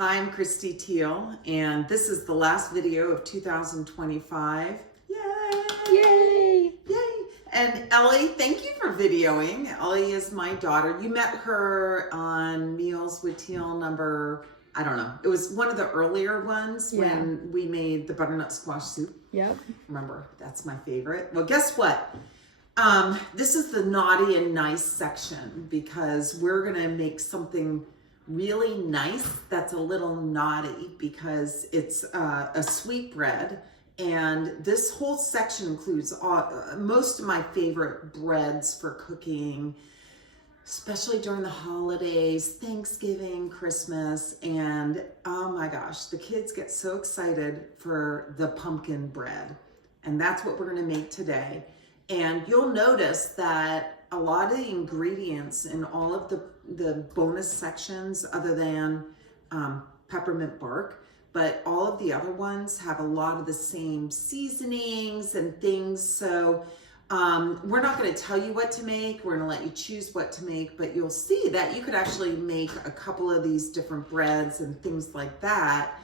Hi, I'm Christy Teal, and this is the last video of 2025. Yay! Yay! Yay! And Ellie, thank you for videoing. Ellie is my daughter. You met her on Meals with Teal number, I don't know. It was one of the earlier ones when we made the butternut squash soup. Yep. Remember, that's my favorite. Well, guess what? This is the naughty and nice section because we're gonna make something really nice that's a little naughty because it's a sweet bread, and this whole section includes most of my favorite breads for cooking, especially during the holidays, Thanksgiving, Christmas, and oh my gosh, the kids get so excited for the pumpkin bread, and that's what we're gonna make today. And you'll notice that a lot of the ingredients in all of the bonus sections, other than peppermint bark, but all of the other ones have a lot of the same seasonings and things. So we're not going to tell you what to make. We're going to let you choose what to make, but you'll see that you could actually make a couple of these different breads and things like that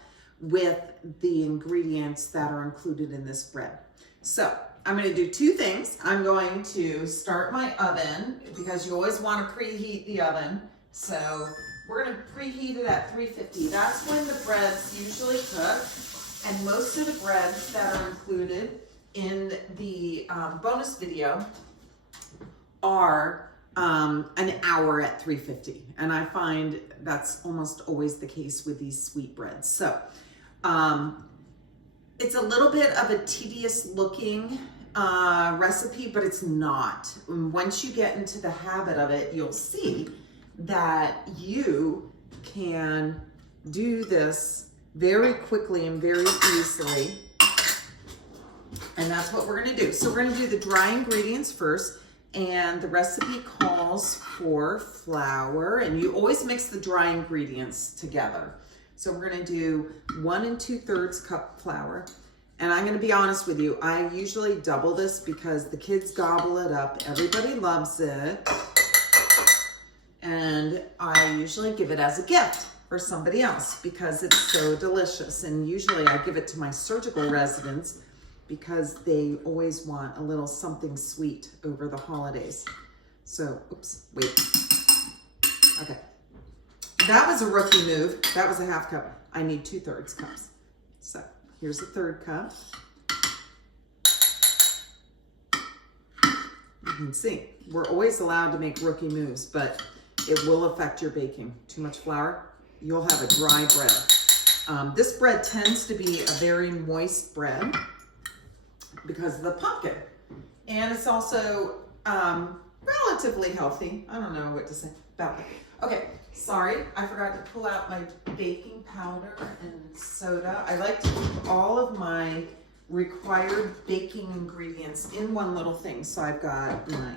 with the ingredients that are included in this bread. So I'm going to do two things. I'm going to start my oven because you always want to preheat the oven. So we're going to preheat it at 350. That's when the breads usually cook. And most of the breads that are included in the bonus video are an hour at 350. And I find that's almost always the case with these sweet breads. So it's a little bit of a tedious looking recipe, but it's not. Once you get into the habit of it, you'll see that you can do this very quickly and very easily. And that's what we're gonna do. So we're gonna do the dry ingredients first, and the recipe calls for flour, and you always mix the dry ingredients together. So we're gonna do 1 2/3 cup flour. And I'm gonna be honest with you, I usually double this because the kids gobble it up. Everybody loves it. And I usually give it as a gift for somebody else because it's so delicious. And usually I give it to my surgical residents because they always want a little something sweet over the holidays. So, oops, wait. Okay. That was a rookie move. That was a 1/2 cup. I need 2/3 cups. So here's a 1/3 cup. You can see, we're always allowed to make rookie moves, but it will affect your baking. Too much flour, you'll have a dry bread. This bread tends to be a very moist bread because of the pumpkin. And it's also relatively healthy. I don't know what to say about it. Okay, sorry, I forgot to pull out my baking powder and soda. I like to keep all of my required baking ingredients in one little thing. So I've got my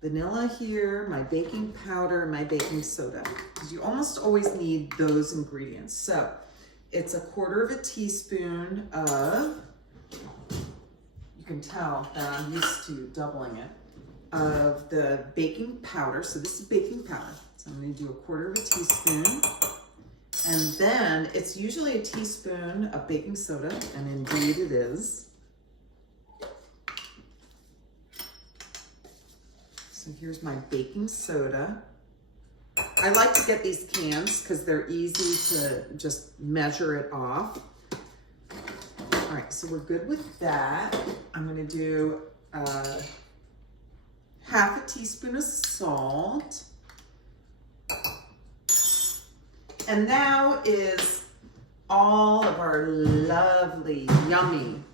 vanilla here, my baking powder, and my baking soda, because you almost always need those ingredients. So it's 1/4 teaspoon of, you can tell that I'm used to doubling it, of the baking powder. So this is baking powder. So I'm going to do 1/4 teaspoon. And then it's usually a teaspoon of baking soda, and indeed it is. So here's my baking soda. I like to get these cans because they're easy to just measure it off. All right, so we're good with that. I'm going to do 1/2 teaspoon of salt. And now is all of our lovely, yummy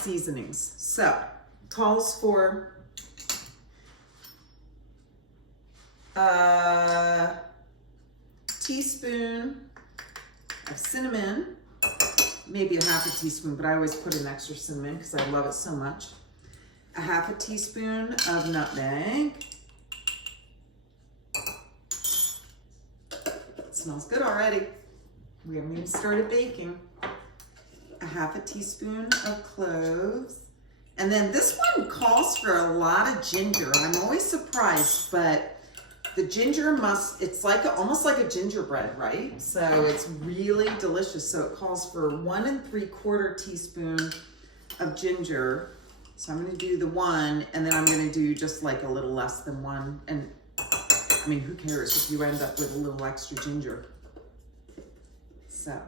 seasonings. So, calls for a teaspoon of cinnamon, maybe 1/2 teaspoon, but I always put an extra cinnamon because I love it so much. 1/2 teaspoon of nutmeg. Smells good already. We haven't even started baking. 1/2 teaspoon of cloves. And then this one calls for a lot of ginger. I'm always surprised, but The ginger it's like almost like a gingerbread, right? So it's really delicious. So it calls for 1 3/4 teaspoon of ginger. So I'm gonna do the 1, and then I'm gonna do just like a little less than 1. And I mean, who cares if you end up with a little extra ginger? So.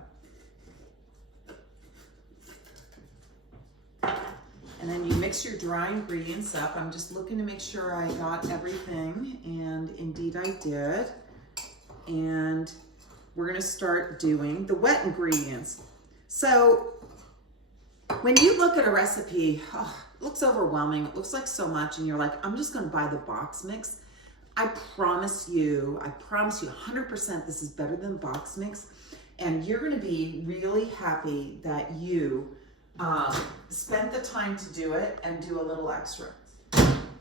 And then you mix your dry ingredients up. I'm just looking to make sure I got everything, and indeed I did. And we're gonna start doing the wet ingredients. So when you look at a recipe, it looks overwhelming. It looks like so much, and you're like, I'm just gonna buy the box mix. I promise you 100% this is better than box mix. And you're gonna be really happy that you spent the time to do it and do a little extra.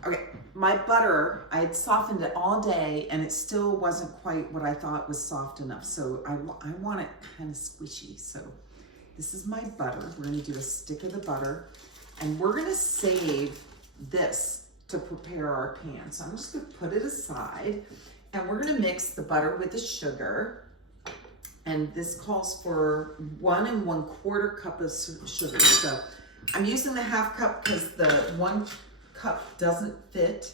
Okay, my butter, I had softened it all day and it still wasn't quite what I thought was soft enough. So I want it kind of squishy. So this is my butter. We're gonna do a stick of the butter, and we're gonna save this to prepare our pan. So I'm just gonna put it aside, and we're gonna mix the butter with the sugar. And this calls for 1 1/4 cup of sugar. So I'm using the 1/2 cup because the 1 cup doesn't fit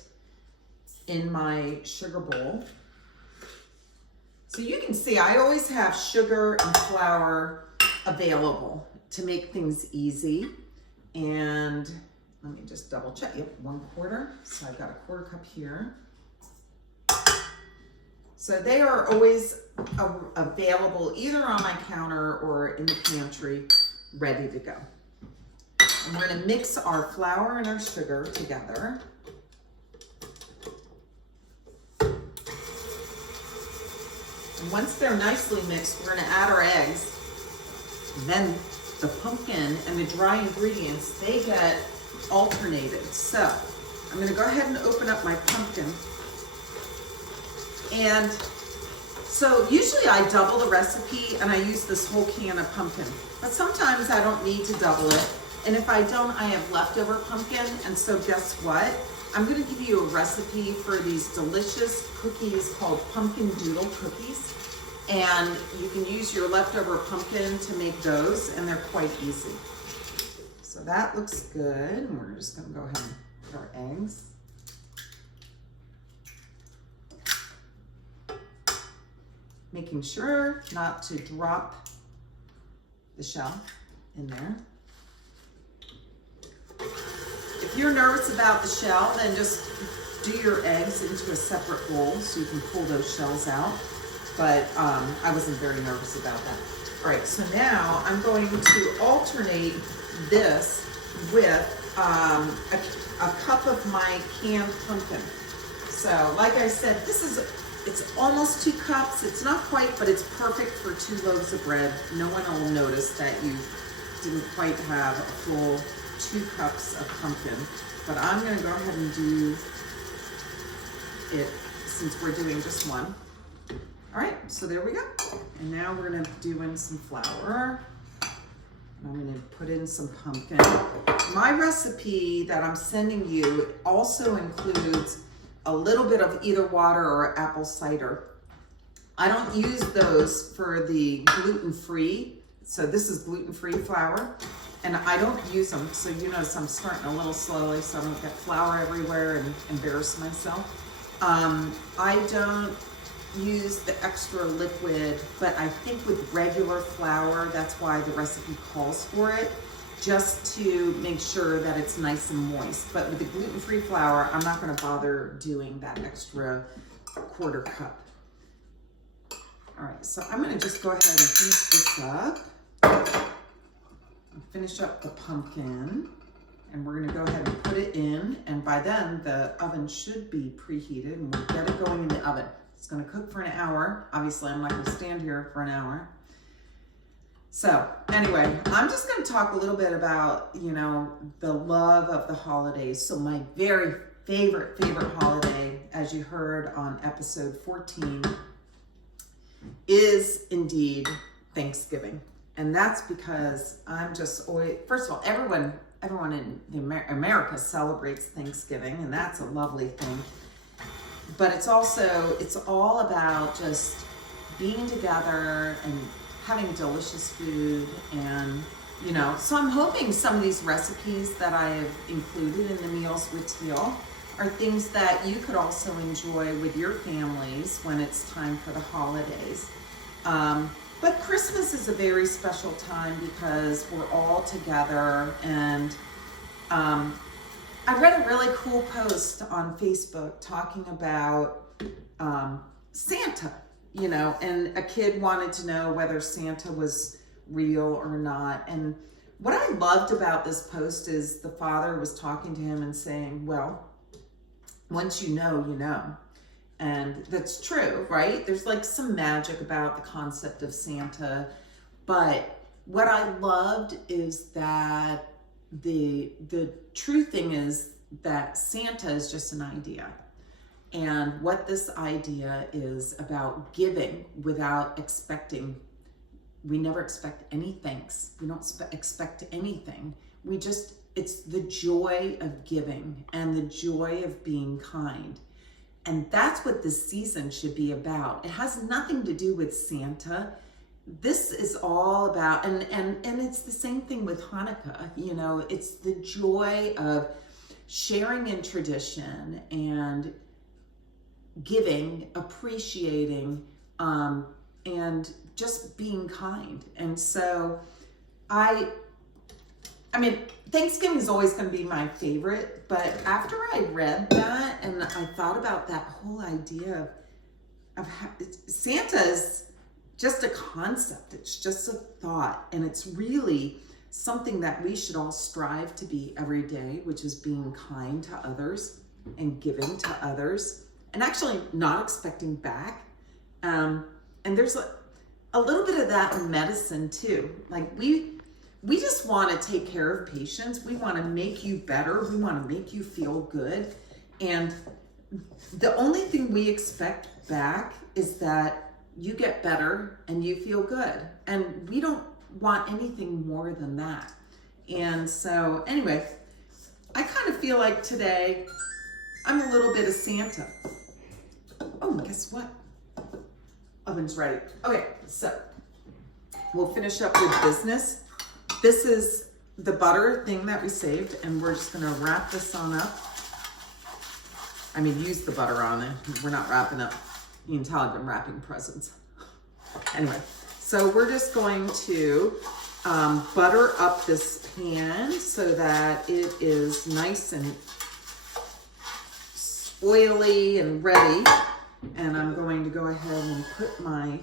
in my sugar bowl. So you can see I always have sugar and flour available to make things easy. And let me just double check. Yep, 1/4. So I've got a 1/4 cup here. So they are always available either on my counter or in the pantry, ready to go. And we're gonna mix our flour and our sugar together. And once they're nicely mixed, we're gonna add our eggs. And then the pumpkin and the dry ingredients, they get alternated. So I'm gonna go ahead and open up my pumpkin. And so usually I double the recipe and I use this whole can of pumpkin, but sometimes I don't need to double it. And if I don't, I have leftover pumpkin. And so guess what? I'm gonna give you a recipe for these delicious cookies called pumpkin doodle cookies. And you can use your leftover pumpkin to make those, and they're quite easy. So that looks good. And we're just gonna go ahead and put our eggs. Making sure not to drop the shell in there. If you're nervous about the shell, then just do your eggs into a separate bowl so you can pull those shells out. But I wasn't very nervous about that. All right, so now I'm going to alternate this with a cup of my canned pumpkin. So like I said, it's almost 2 cups. It's not quite, but it's perfect for 2 loaves of bread. No one will notice that you didn't quite have a full 2 cups of pumpkin. But I'm gonna go ahead and do it since we're doing just 1. All right, so there we go. And now we're gonna do in some flour. And I'm gonna put in some pumpkin. My recipe that I'm sending you also includes a little bit of either water or apple cider. I don't use those for the gluten-free. So this is gluten-free flour, and I don't use them. So you notice I'm starting a little slowly so I don't get flour everywhere and embarrass myself. I don't use the extra liquid, but I think with regular flour, that's why the recipe calls for it, just to make sure that it's nice and moist. But with the gluten-free flour, I'm not gonna bother doing that extra 1/4 cup. All right, so I'm gonna just go ahead and finish this up. Finish up the pumpkin, and we're gonna go ahead and put it in, and by then the oven should be preheated, and we'll get it going in the oven. It's gonna cook for an hour. Obviously, I'm not gonna stand here for an hour. So anyway, I'm just going to talk a little bit about, the love of the holidays. So my very favorite holiday, as you heard on episode 14, is indeed Thanksgiving. And that's because I'm just always, first of all, everyone in America celebrates Thanksgiving, and that's a lovely thing. but it's all about just being together and having delicious food. And so I'm hoping some of these recipes that I have included in the Meals with Teal are things that you could also enjoy with your families when it's time for the holidays. But Christmas is a very special time because we're all together. And I read a really cool post on Facebook talking about Santa, and a kid wanted to know whether Santa was real or not. And what I loved about this post is the father was talking to him and saying, well, once you know, you know. And that's true, right? There's like some magic about the concept of Santa. But what I loved is that the true thing is that Santa is just an idea. And what this idea is about giving without expecting. We never expect any thanks. We don't expect anything. It's the joy of giving and the joy of being kind. And that's what this season should be about. It has nothing to do with Santa. This is all about, and it's the same thing with Hanukkah. It's the joy of sharing in tradition and giving, appreciating, and just being kind. And so I mean, Thanksgiving is always going to be my favorite, but after I read that and I thought about that whole idea of how Santa is just a concept, it's just a thought, and it's really something that we should all strive to be every day, which is being kind to others and giving to others and actually not expecting back. And there's a little bit of that in medicine too. Like we just want to take care of patients. We want to make you better. We want to make you feel good. And the only thing we expect back is that you get better and you feel good. And we don't want anything more than that. And so anyway, I kind of feel like today I'm a little bit of Santa. Oh, guess what? Oven's ready. Okay, so we'll finish up with business. This is the butter thing that we saved, and we're just gonna wrap this on up. I mean, use the butter on it. We're not wrapping up. You can tell I've been wrapping presents. Anyway, so we're just going to butter up this pan so that it is nice and oily and ready. And I'm going to go ahead and put my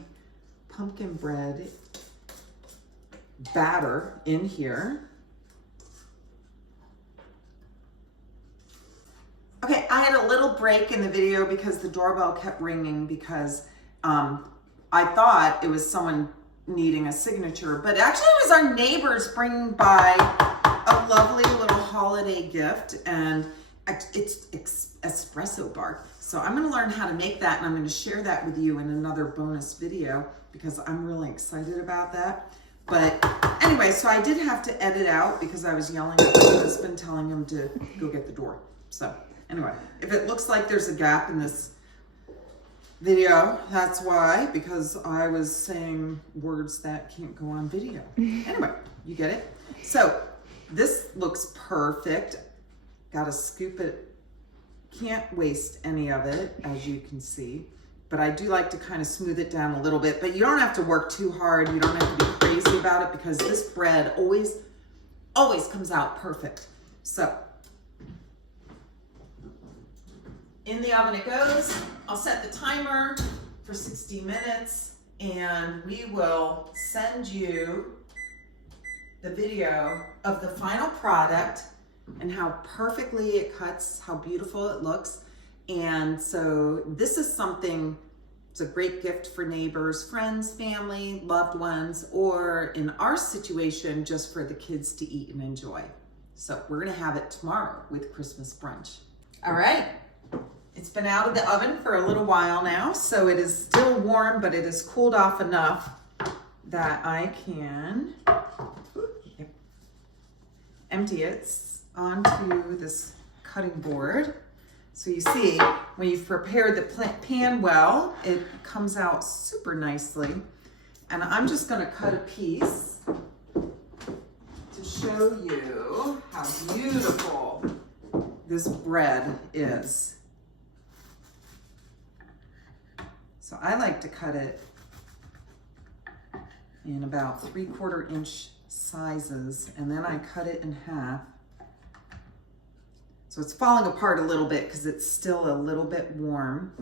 pumpkin bread batter in here. Okay, I had a little break in the video because the doorbell kept ringing because I thought it was someone needing a signature, but actually it was our neighbors bringing by a lovely little holiday gift, and it's espresso bar. So I'm gonna learn how to make that, and I'm gonna share that with you in another bonus video because I'm really excited about that. But anyway, so I did have to edit out because I was yelling at my husband, telling him to go get the door. So anyway, if it looks like there's a gap in this video, that's why, because I was saying words that can't go on video. Anyway, you get it? So this looks perfect. Gotta scoop it. Can't waste any of it, as you can see. But I do like to kind of smooth it down a little bit, but you don't have to work too hard. You don't have to be crazy about it because this bread always comes out perfect. So in the oven it goes. I'll set the timer for 60 minutes and we will send you the video of the final product and how perfectly it cuts, how beautiful it looks. And so this is something, it's a great gift for neighbors, friends, family, loved ones, or in our situation, just for the kids to eat and enjoy. So we're gonna have it tomorrow with Christmas brunch. All right, it's been out of the oven for a little while now, so it is still warm, but it has cooled off enough that I can empty it onto this cutting board. So you see, when you've prepared the pan well, it comes out super nicely. And I'm just gonna cut a piece to show you how beautiful this bread is. So I like to cut it in about 3/4 inch sizes, and then I cut it in half. So it's falling apart a little bit because it's still a little bit warm,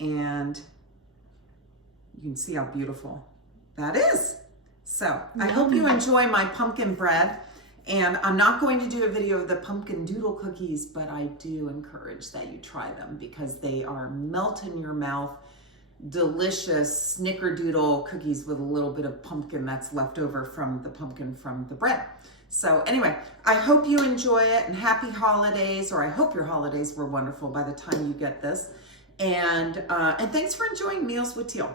and you can see how beautiful that is. So I hope you enjoy my pumpkin bread, and I'm not going to do a video of the pumpkin doodle cookies, but I do encourage that you try them because they are melt in your mouth, delicious snickerdoodle cookies with a little bit of pumpkin that's left over from the pumpkin from the bread. So anyway, I hope you enjoy it, and happy holidays, or I hope your holidays were wonderful by the time you get this. And thanks for enjoying Meals with Teal.